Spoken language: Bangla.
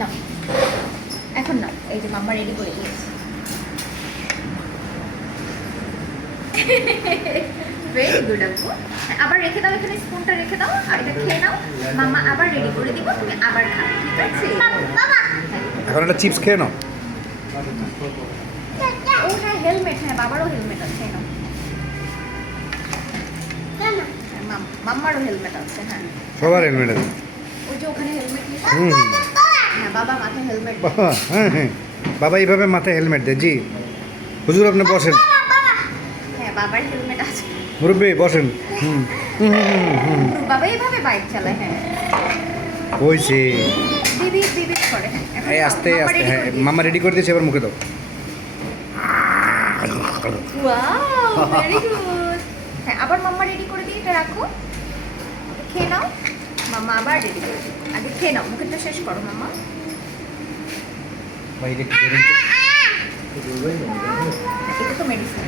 না এখন না, এই যে মাম্মা রেডি করে দিয়েছে। ভেরি গুড আপু। আবার রেখে দাও, এখানে স্পুনটা রেখে দাও, আর এটা খেয়ে নাও। মাম্মা আবার রেডি করে দিব, তুমি আবার খাও, ঠিক আছে? এখন একটা চিপস খেয়ে নাও। ও হ্যাঁ, হেলমেট, হ্যাঁ বাবারও হেলমেট আছে, নাও। হ্যাঁ, মাম্মারও হেলমেট আছে, হ্যাঁ সবার হেলমেট আছে। ওই যে ওখানে হেলমেট নিয়ে, হুম হ্যাঁ বাবা মাথায় হেলমেট। বাবা, হ্যাঁ হ্যাঁ, বাবা এইভাবে মাথায় হেলমেট দেয়। জি হুজুর, আপনি বসেন। হ্যাঁ বাবার হেলমেট আছে। মুরব্বী বসেন। হুম হুম হুম হুম। বাবা এইভাবে বাইক চালায়, হ্যাঁ হয়েছে। দিদি দিদি করে। এখন এই খাও, আস্তে মাম্মা আস্তে, ready হ্যাঁ করে দিয়েছে। মামা রেডি করে দিয়েছে, এবার মুখে দাও। Wow, very good. হ্যাঁ আবার মাম্মা রেডি করে দিয়ে এটা রাখো, খেয়ে নাও। মাম্মা আবার রেডি করে দিই, আগে খেয়ে নাও, মুখে তো শেষ করো মাম্মা। বাইরে এটা তো মেডিসিন।